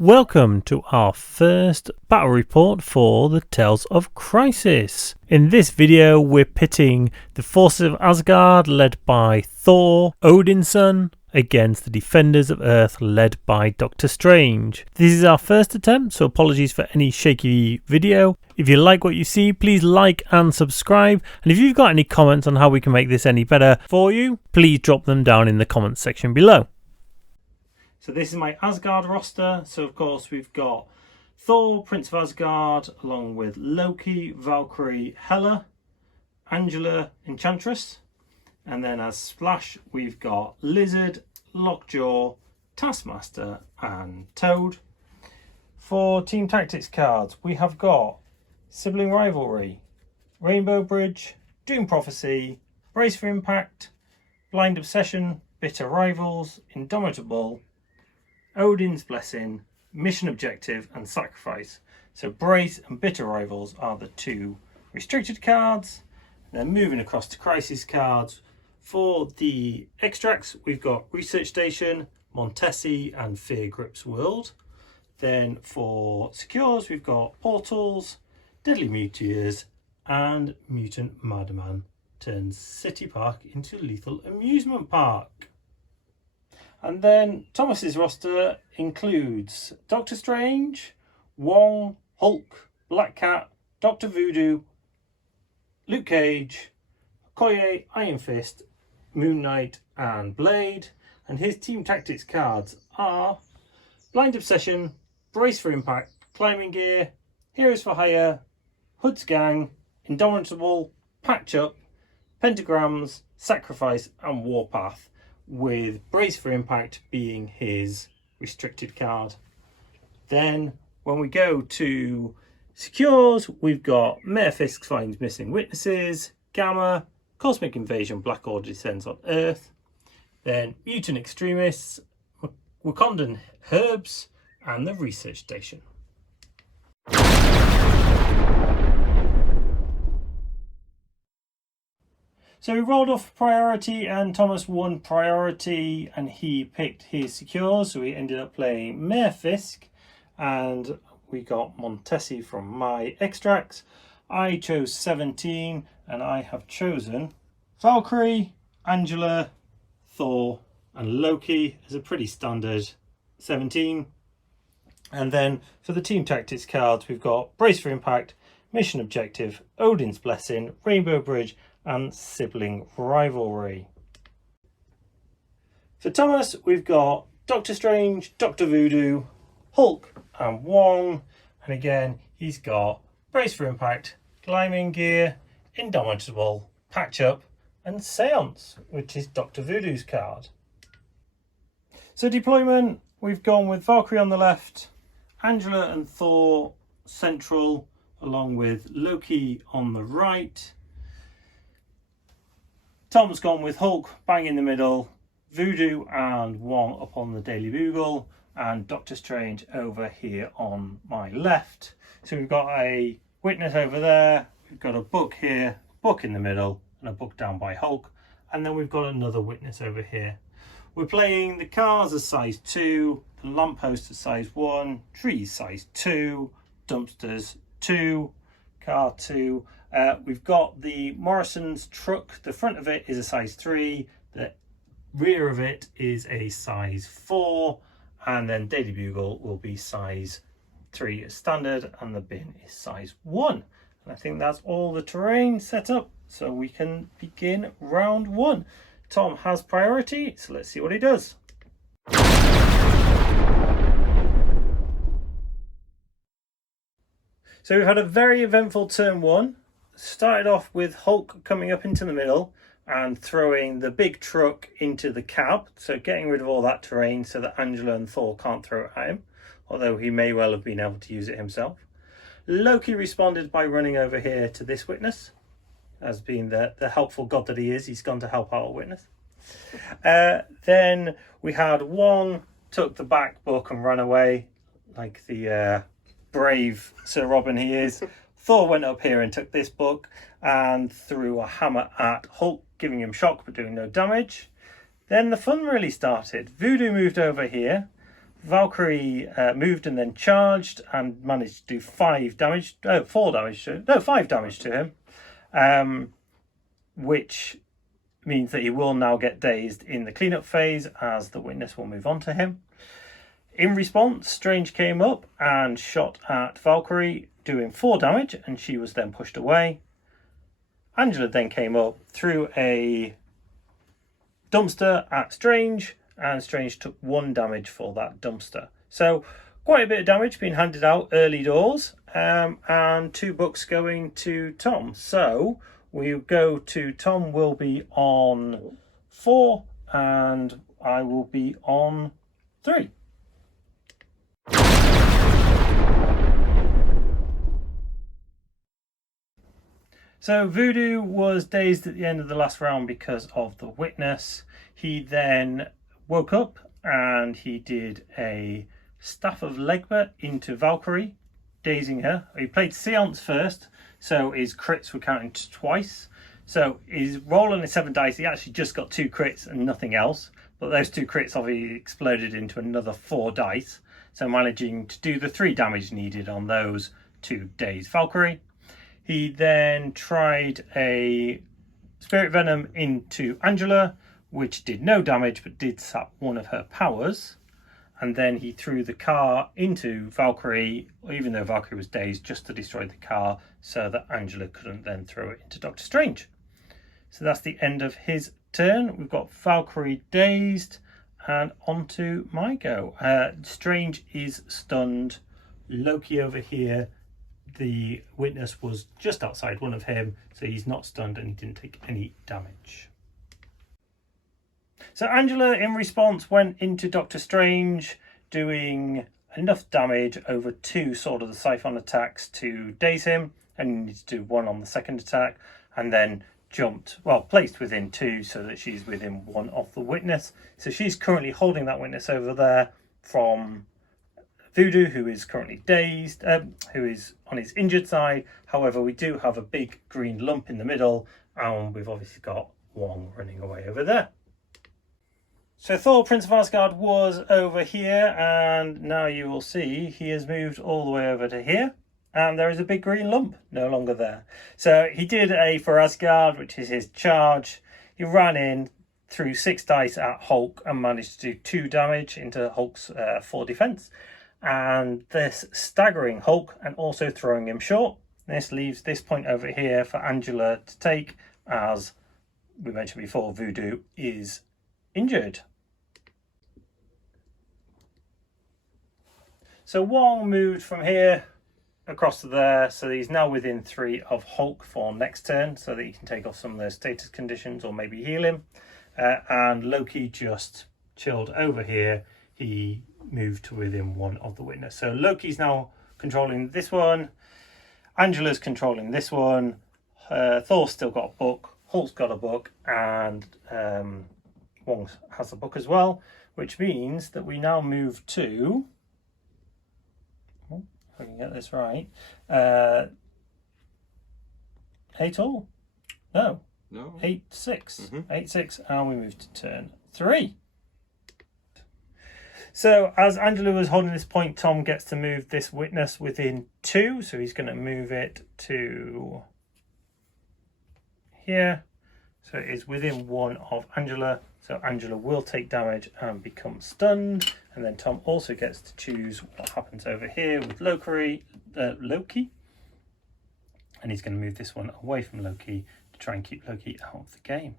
Welcome to our first battle report for the Tales of Crisis. In this video we're pitting the forces of Asgard led by Thor, Odin's son, against the Defenders of Earth led by Doctor Strange. This is our first attempt, so apologies for any shaky video. If you like what you see, please like and subscribe, and if you've got any comments on how we can make this any better for you, please drop them down in the comments section below. So this is my Asgard roster. So of course we've got Thor, Prince of Asgard, along with Loki, Valkyrie, Hela, Angela, Enchantress. And then as Splash we've got Lizard, Lockjaw, Taskmaster and Toad. For Team Tactics cards we have got Sibling Rivalry, Rainbow Bridge, Doom Prophecy, Brace for Impact, Blind Obsession, Bitter Rivals, Indomitable, Odin's Blessing, Mission Objective and Sacrifice. So Brace and Bitter Rivals are the two restricted cards. Then moving across to Crisis cards. For the extracts we've got Research Station, Montesi and Fear Grips World. Then for secures we've got Portals, Deadly Meteors and Mutant Madman turns City Park into Lethal Amusement Park. And then Thomas's roster includes Doctor Strange, Wong, Hulk, Black Cat, Dr. Voodoo, Luke Cage, Okoye, Iron Fist, Moon Knight and Blade. And his Team Tactics cards are Blind Obsession, Brace for Impact, Climbing Gear, Heroes for Hire, Hood's Gang, Indomitable, Patch Up, Pentagrams, Sacrifice and Warpath, with Brace for Impact being his restricted card. Then when we go to secures, we've got Mayor Fisk finds missing witnesses, Gamma, Cosmic Invasion, Black Order descends on Earth, then Mutant Extremists, Wakandan Herbs and the Research Station. So we rolled off priority and Thomas won priority and he picked his secures. So we ended up playing Mayor Fisk and we got Montesi from my extracts. I chose 17 and I have chosen Valkyrie, Angela, Thor and Loki as a pretty standard 17. And then for the Team Tactics cards we've got Brace for Impact, Mission Objective, Odin's Blessing, Rainbow Bridge and Sibling Rivalry. For Thomas we've got Doctor Strange, Dr. Voodoo, Hulk and Wong, and again he's got Brace for Impact, Climbing Gear, Indomitable, Patch Up and Seance, which is Dr. Voodoo's card. So deployment, we've gone with Valkyrie on the left, Angela and Thor central, along with Loki on the right. Tom's gone with Hulk bang in the middle, Voodoo and Wong up on the Daily Bugle, and Doctor Strange over here on my left. So we've got a witness over there, we've got a book here, book in the middle, and a book down by Hulk, and then we've got another witness over here. We're playing the cars as size 2, the lamppost as size 1, trees size 2, dumpsters 2, car 2. We've got the Morrison's truck. The front of it is a size 3. The rear of it is a size 4. And then Daily Bugle will be size 3 as standard. And the bin is size 1. And I think that's all the terrain set up. So we can begin round 1. Tom has priority. So let's see what he does. So we've had a very eventful turn 1. Started off with Hulk coming up into the middle and throwing the big truck into the cab, so getting rid of all that terrain so that Angela and Thor can't throw it at him, although he may well have been able to use it himself. Loki responded by running over here to this witness, as being the helpful god that he is. He's gone to help out a witness. Then we had Wong took the back book and ran away like the brave Sir Robin he is. Thor went up here and took this book and threw a hammer at Hulk, giving him shock but doing no damage. Then the fun really started. Voodoo moved over here, Valkyrie moved and then charged and managed to do 5 damage to him, which means that he will now get dazed in the cleanup phase as the witness will move on to him. In response, Strange came up and shot at Valkyrie, doing 4 damage, and she was then pushed away. Angela then came up, threw a dumpster at Strange, and Strange took 1 damage for that dumpster. So quite a bit of damage being handed out early doors, and 2 books going to Tom. So we go to Tom will be on 4 and I will be on 3. So Voodoo was dazed at the end of the last round because of the witness. He then woke up and he did a Staff of Legbert into Valkyrie, dazing her. He played Seance first, so his crits were counting twice. So his roll on his 7 dice, he actually just got 2 crits and nothing else. But those 2 crits obviously exploded into another 4 dice. So managing to do the 3 damage needed on those to daze Valkyrie. He then tried a Spirit Venom into Angela, which did no damage but did sap 1 of her powers. And then he threw the car into Valkyrie, even though Valkyrie was dazed, just to destroy the car so that Angela couldn't then throw it into Doctor Strange. So that's the end of his turn. We've got Valkyrie dazed, and onto my go. Strange is stunned. Loki over here, the witness was just outside one of him, so he's not stunned and he didn't take any damage. So Angela, in response, went into Doctor Strange, doing enough damage over 2 Sword of the Siphon attacks to daze him, and you need to do 1 on the second attack, and then jumped, well, placed within 2 so that she's within 1 of the witness. So she's currently holding that witness over there from Voodoo, who is currently dazed, who is on his injured side. However, we do have a big green lump in the middle, and we've obviously got Wong running away over there. So Thor, Prince of Asgard, was over here, and now you will see he has moved all the way over to here, and there is a big green lump no longer there. So he did a for Asgard, which is his charge. He ran in, threw 6 dice at Hulk, and managed to do 2 damage into Hulk's 4 defense. And this staggering Hulk and also throwing him short. This leaves this point over here for Angela to take, as we mentioned before, Voodoo is injured. So Wong moved from here across to there, so he's now within 3 of Hulk for next turn, so that he can take off some of those status conditions or maybe heal him. And Loki just chilled over here. He moved to within 1 of the witness. So Loki's now controlling this one. Angela's controlling this one. Thor's still got a book. Hulk's got a book, and Wong has a book as well, which means that we now move to, if I can get this right, 8 all. No. 8-6. 8-6, and we move to turn 3. So as Angela was holding this point, Tom gets to move this witness within 2, so he's going to move it to here. So it is within 1 of Angela. So Angela will take damage and become stunned. And then Tom also gets to choose what happens over here with Loki. And he's going to move this one away from Loki to try and keep Loki out of the game.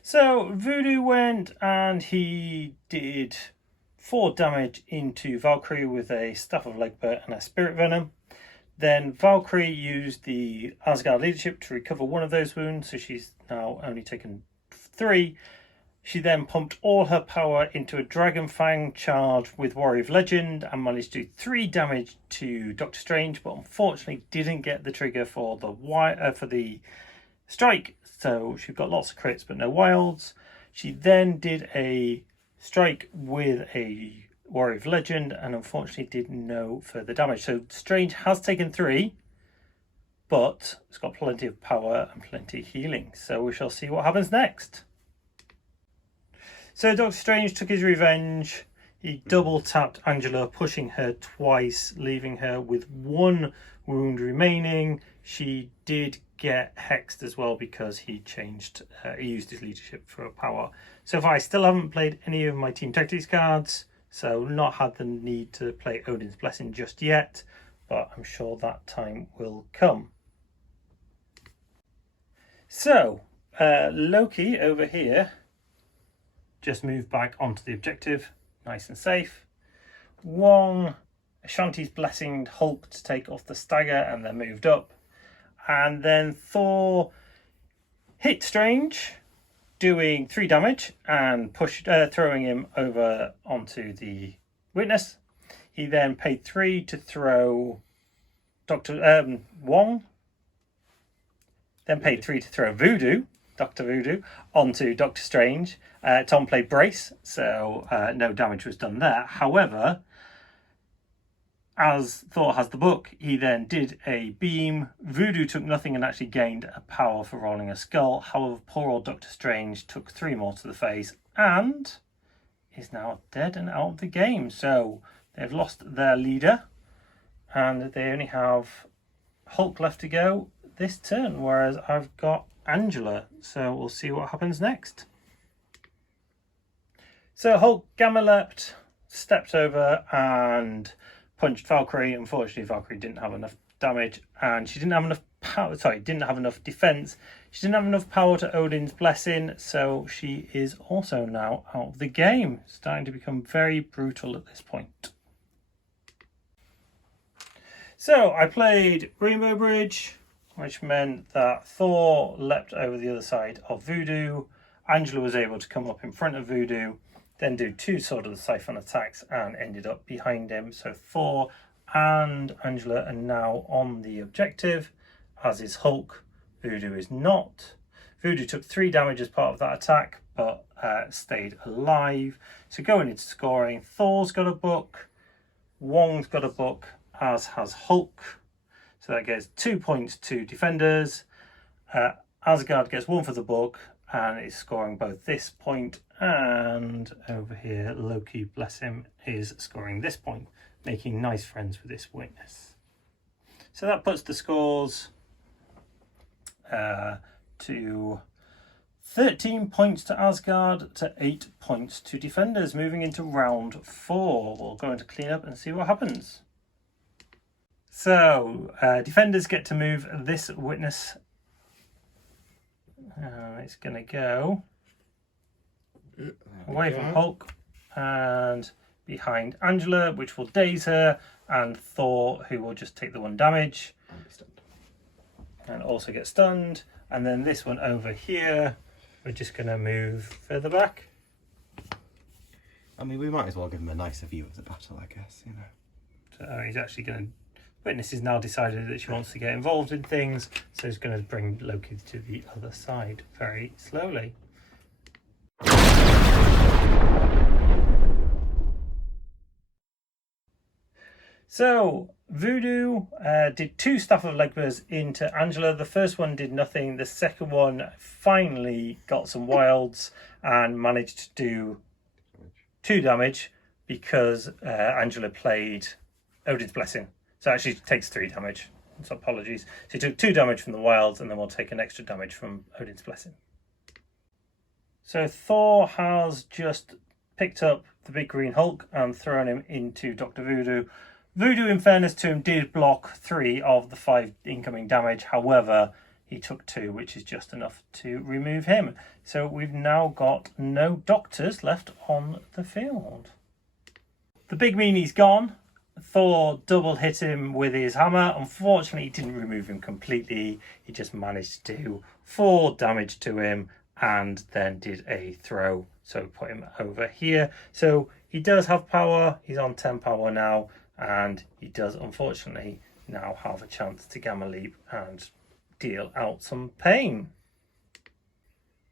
So Voodoo went and he did 4 damage into Valkyrie with a Staff of Legbert and a Spirit Venom. Then Valkyrie used the Asgard leadership to recover 1 of those wounds, so she's now only taken 3. She then pumped all her power into a Dragon Fang charge with Warrior of Legend and managed to do 3 damage to Doctor Strange, but unfortunately didn't get the trigger for the strike. So she got lots of crits but no wilds. She then did a strike with a Warrior of Legend and unfortunately did no further damage. So Strange has taken 3, but it's got plenty of power and plenty of healing. So we shall see what happens next. So Doctor Strange took his revenge. He double tapped Angela, pushing her twice, leaving her with 1 wound remaining. She did get hexed as well because he used his leadership for a power. So far I still haven't played any of my Team Tactics cards, so not had the need to play Odin's Blessing just yet, but I'm sure that time will come. So Loki over here just moved back onto the objective, nice and safe. Wong, Ashanti's blessing Hulk to take off the stagger, and then moved up. And then Thor hit Strange, doing 3 damage and throwing him over onto the Witness. He then paid 3 to throw Wong. Then paid 3 to throw Dr. Voodoo, onto Doctor Strange. Tom played Brace, so no damage was done there. However, as Thor has the book, he then did a beam. Voodoo took nothing and actually gained a power for rolling a skull. However, poor old Doctor Strange took 3 more to the face and is now dead and out of the game. So they've lost their leader and they only have Hulk left to go this turn, whereas I've got Angela. So we'll see what happens next. So Hulk gamma leapt, stepped over and punched Valkyrie. Unfortunately, Valkyrie didn't have enough damage, and she didn't have enough power. Sorry, didn't have enough defense. She didn't have enough power to Odin's Blessing, so she is also now out of the game. Starting to become very brutal at this point. So I played Rainbow Bridge, which meant that Thor leapt over the other side of Voodoo. Angela was able to come up in front of Voodoo, then do 2 Sword of the Siphon attacks and ended up behind him. So Thor and Angela are now on the objective, as is Hulk. Voodoo is not. Voodoo took 3 damage as part of that attack, but stayed alive. So going into scoring, Thor's got a book, Wong's got a book, as has Hulk. So that gets 2 points to defenders. Asgard gets 1 for the book and is scoring both this point, and over here Loki, bless him, is scoring this point, making nice friends with this Witness. So that puts the scores to 13 points to Asgard to 8 points to defenders. Moving into round 4, we'll go into cleanup and see what happens. So defenders get to move this Witness. It's going to go away from Hulk and behind Angela, which will daze her, and Thor, who will just take the 1 damage and also get stunned. And then this one over here, we're just going to move further back. I mean, we might as well give him a nicer view of the battle, I guess, you know. So he's actually going to... Witness has now decided that she wants to get involved in things, so he's going to bring Loki to the other side very slowly. So Voodoo did 2 Staff of Legbers into Angela. The first one did nothing. The second one finally got some wilds and managed to do 2 damage because Angela played Odin's Blessing. So actually it takes 3 damage. So apologies. So he took 2 damage from the wilds, and then we'll take an extra damage from Odin's Blessing. So Thor has just picked up the big green Hulk and thrown him into Dr. Voodoo. Voodoo, in fairness to him, did block 3 of the 5 incoming damage. However, he took 2, which is just enough to remove him. So we've now got no doctors left on the field. The big meanie's gone. Thor double hit him with his hammer. Unfortunately, he didn't remove him completely. He just managed to do 4 damage to him and then did a throw. So put him over here. So he does have power. He's on 10 power now. And he does, unfortunately, now have a chance to Gamma Leap and deal out some pain.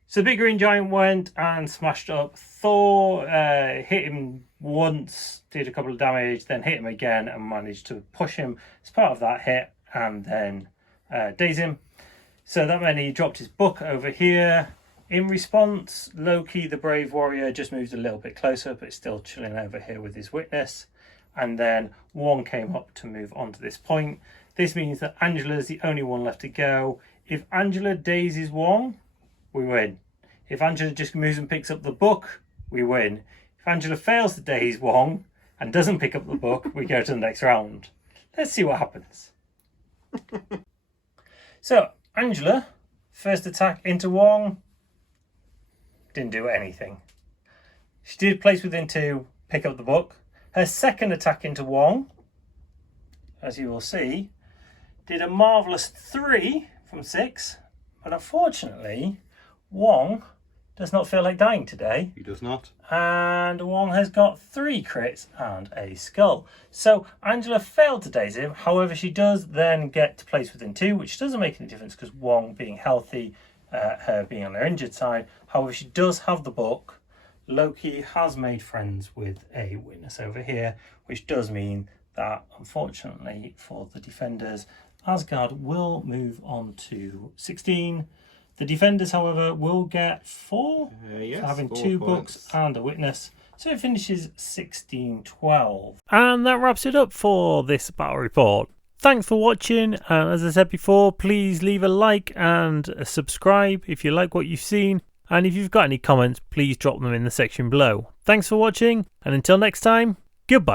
So Big Green Giant went and smashed up Thor, hit him once, did a couple of damage, then hit him again and managed to push him as part of that hit, and then daze him. So that meant he dropped his book over here. In response, Loki, the brave warrior, just moved a little bit closer, but still chilling over here with his witness. And then Wong came up to move on to this point. This means that Angela's the only one left to go. If Angela dazes Wong, we win. If Angela just moves and picks up the book, we win. If Angela fails to daze Wong and doesn't pick up the book, we go to the next round. Let's see what happens. So, Angela, first attack into Wong, didn't do anything. She did place within 2, pick up the book. Her second attack into Wong, as you will see, did a marvellous 3 from 6, but unfortunately, Wong does not feel like dying today. He does not. And Wong has got 3 crits and a skull. So Angela failed to daze him. However, she does then get to place within 2, which doesn't make any difference because Wong being healthy, her being on her injured side. However, she does have the book. Loki has made friends with a witness over here, which does mean that, unfortunately for the defenders, Asgard will move on to 16. The defenders, however, will get 4 yes, for having 4 2 points. books and a witness. So it finishes 16-12. And that wraps it up for this battle report. Thanks for watching, and as I said before, please leave a like and a subscribe if you like what you've seen. And if you've got any comments, please drop them in the section below. Thanks for watching, and until next time, goodbye.